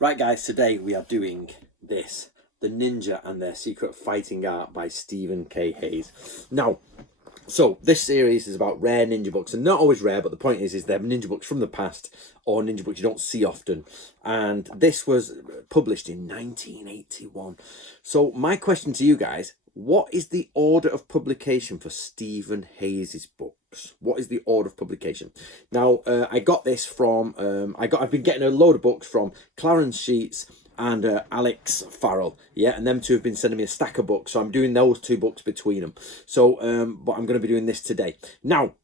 Right guys, today we are doing this, The Ninja and Their Secret Fighting Art by Stephen K. Hayes. Now, so this series is about rare ninja books, and not always rare, but the point is they're ninja books from the past or ninja books you don't see often. And this was published in 1981. So my question to you guys, what is the order of publication for Stephen Hayes' books? What is the order of publication? Now, I got this from, I've been getting a load of books from Clarence Sheets and Alex Farrell, yeah, and them two have been sending me a stack of books, so I'm doing those two books between them. So, but I'm going to be doing this today. Now,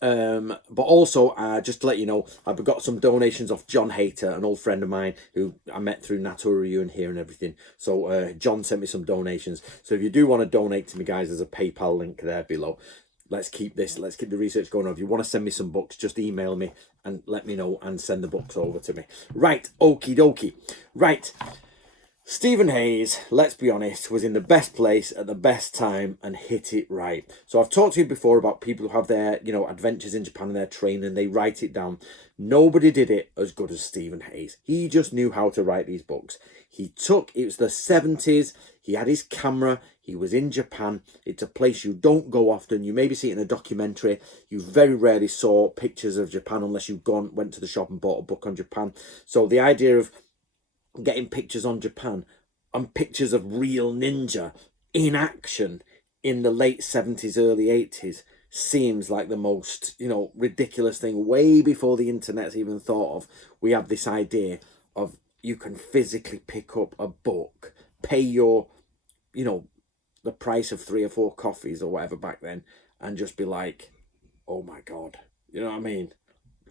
but also, just to let you know, I've got some donations off John Hayter, an old friend of mine who I met through Natura Ryu and here and everything. So John sent me some donations. So if you do want to donate to me, guys, there's a PayPal link there below. Let's keep the research going on. If you want to send me some books, just email me and let me know and send the books over to me. Right, okie dokie. Right. Stephen Hayes, let's be honest, was in the best place at the best time and hit it right. So I've talked to you before about people who have their, adventures in Japan and their training and they write it down. Nobody did it as good as Stephen Hayes. He just knew how to write these books. It was the 70s, he had his camera, he was in Japan. It's a place you don't go often. You maybe see it in a documentary. You very rarely saw pictures of Japan unless you went to the shop and bought a book on Japan. So the idea of getting pictures on Japan and pictures of real ninja in action in the late 70s, early 80s seems like the most, ridiculous thing. Way before the internet's even thought of, we have this idea of you can physically pick up a book, pay your, the price of 3 or 4 coffees or whatever back then, and just be like, oh my God, you know what I mean?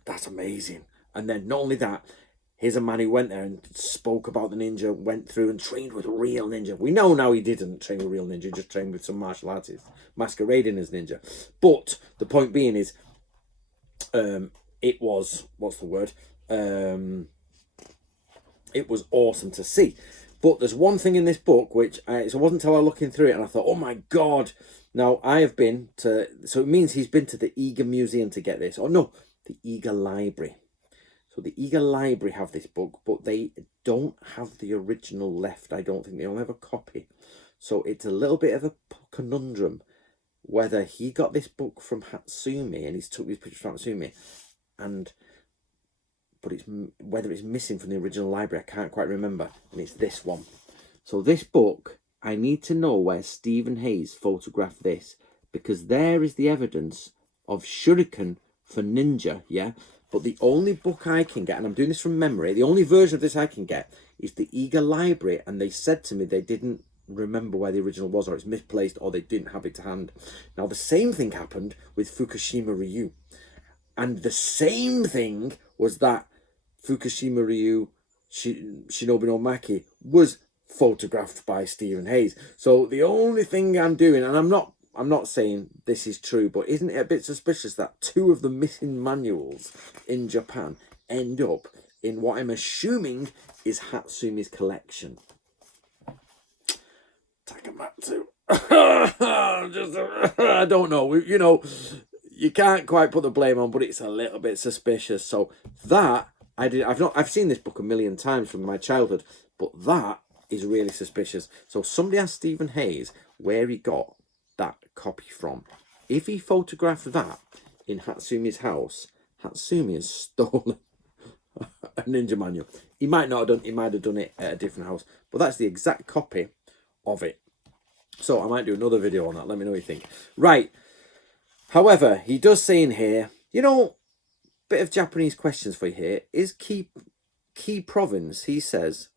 That's amazing. And then not only that, here's a man who went there and spoke about the ninja, went through and trained with a real ninja. We know now he didn't train with real ninja, just trained with some martial artists masquerading as ninja. But the point being is, it was, it was awesome to see. But there's one thing in this book which, so it wasn't until I was looking through it and I thought, oh my God. Now I have been to, so it means he's been to the Eager Museum to get this. Oh no, the Eager Library. So the Eager Library have this book, but they don't have the original left. I don't think they only have a copy. So it's a little bit of a conundrum whether he got this book from Hatsumi and he's took these pictures from Hatsumi, but whether it's missing from the original library, I can't quite remember. And it's this one. So this book, I need to know where Stephen Hayes photographed this, because there is the evidence of shuriken for ninja, yeah? But the only book I can get, and I'm doing this from memory, the only version of this I can get is the Eager Library. And they said to me they didn't remember where the original was, or it's misplaced, or they didn't have it to hand. Now, the same thing happened with Fukushima Ryu. And the same thing was that Fukushima Ryu Shinobi no Maki was photographed by Stephen Hayes. So the only thing I'm doing, and I'm not saying this is true, but isn't it a bit suspicious that 2 of the missing manuals in Japan end up in what I'm assuming is Hatsumi's collection? Takamatsu. I don't know. You can't quite put the blame on, but it's a little bit suspicious. So that I've seen this book a million times from my childhood, but that is really suspicious. So somebody asked Stephen Hayes where he got that copy from. If he photographed that in Hatsumi's house, Hatsumi has stolen a ninja manual. He might not have done. He might have done it at a different house, but that's the exact copy of it. So I might do another video on that. Let me know what you think. Right. However, he does say in here, bit of Japanese questions for you here. Is Ki province? He says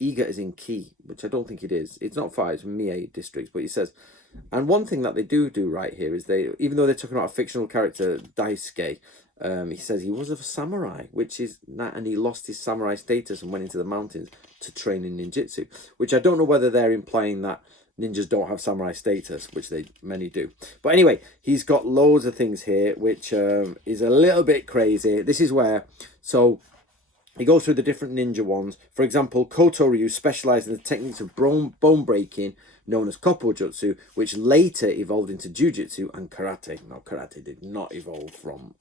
Iga is in Ki, which I don't think it is. It's not far. It's Mie district, but he says. And one thing that they do right here is even though they're talking about a fictional character, Daisuke, he says he was a samurai, and he lost his samurai status and went into the mountains to train in ninjutsu, which I don't know whether they're implying that ninjas don't have samurai status, which many do. But anyway, he's got loads of things here, which is a little bit crazy. This is where, so he goes through the different ninja ones. For example, Koto Ryu specialized in the techniques of bone breaking, known as Koppo Jutsu, which later evolved into Jujitsu and Karate. Now, Karate did not evolve from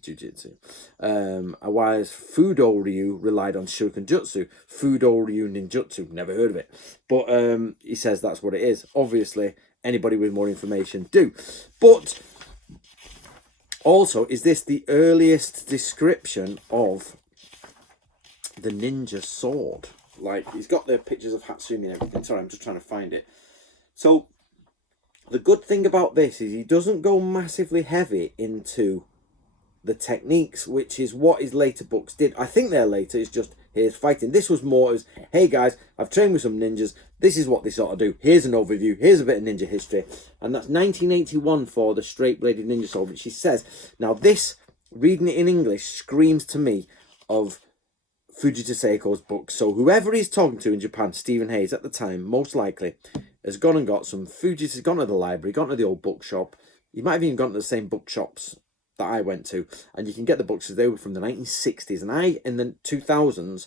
Jujitsu. Whereas Fudo Ryu relied on Shuriken Jutsu. Fudo Ryu Ninjutsu, never heard of it. But he says that's what it is. Obviously, anybody with more information do. But also, is this the earliest description of the ninja sword? Like, he's got the pictures of Hatsumi and everything. Sorry, I'm just trying to find it. So the good thing about this is he doesn't go massively heavy into the techniques, which is what his later books did. I think they're later. It's just, here's fighting. This was more as, hey guys, I've trained with some ninjas. This is what they sort of do. Here's an overview. Here's a bit of ninja history. And that's 1981 for the straight-bladed ninja sword, which he says. Now this, reading it in English, screams to me of Fujita Seiko's books. So whoever he's talking to in Japan, Stephen Hayes at the time, most likely, has gone and got some Fujita's, gone to the library, gone to the old bookshop. He might have even gone to the same bookshops that I went to, and you can get the books as they were from the 1960s. And I, in the 2000s,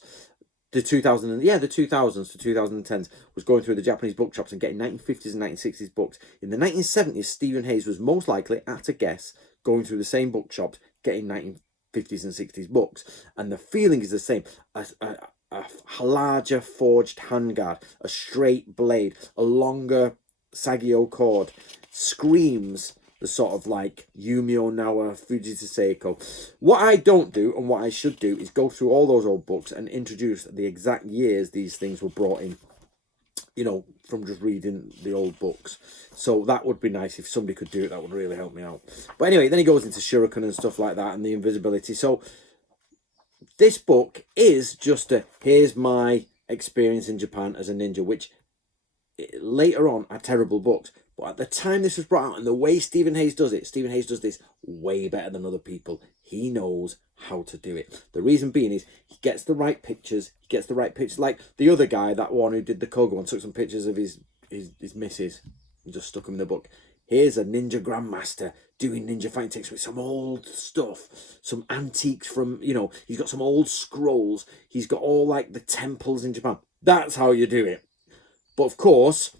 the 2000s to 2010s, was going through the Japanese bookshops and getting 1950s and 1960s books. In the 1970s, Stephen Hayes was most likely, at a guess, going through the same bookshops, getting 1950s and 60s books, and the feeling is the same. A larger forged handguard, a straight blade, a longer Sagio cord, screams the sort of like Yumio Nawa, Fujita Seiko. What I don't do and what I should do is go through all those old books and introduce the exact years these things were brought in, you know, from just reading the old books. So that would be nice if somebody could do it. That would really help me out. But anyway, then he goes into Shuriken and stuff like that and the invisibility. So this book is just here's my experience in Japan as a ninja, which later on are terrible books. But at the time this was brought out, and the way Stephen Hayes does it, Stephen Hayes does this way better than other people. He knows how to do it. The reason being is he gets the right pictures. He gets the right pictures. Like the other guy, that one who did the Koga one, took some pictures of his missus and just stuck them in the book. Here's a ninja grandmaster doing ninja fighting techniques with some old stuff, some antiques from, you know, he's got some old scrolls. He's got all like the temples in Japan. That's how you do it. But of course,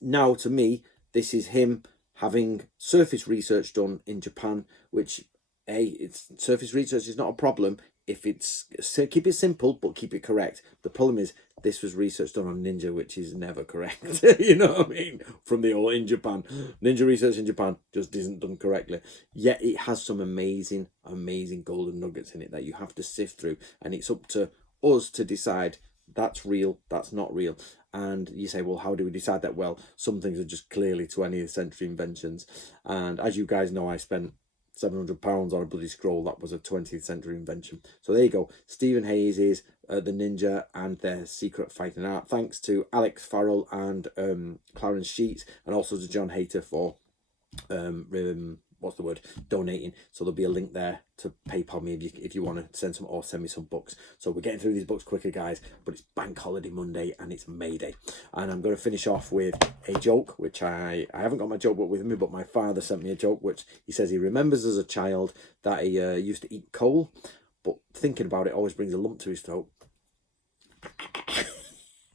now to me, this is him having surface research done in Japan, which, it's surface research is not a problem if it's, keep it simple, but keep it correct. The problem is this was research done on ninja, which is never correct. You know what I mean? From the old, in Japan, ninja research in Japan just isn't done correctly. Yet it has some amazing, amazing golden nuggets in it that you have to sift through. And it's up to us to decide that's real, that's not real. And you say, well, how do we decide that? Well, some things are just clearly 20th century inventions. And as you guys know, I spent £700 on a bloody scroll that was a 20th century invention. So there you go. Stephen Hayes is the ninja and their secret fighting art. Thanks to Alex Farrell and Clarence Sheets, and also to John Hayter for donating. So there'll be a link there to PayPal me if you want to send some, or send me some books. So we're getting through these books quicker, guys, but it's Bank Holiday Monday and it's May Day. And I'm going to finish off with a joke, which I haven't got my joke book with me, but my father sent me a joke, which he says he remembers as a child that he used to eat coal, but thinking about it always brings a lump to his throat.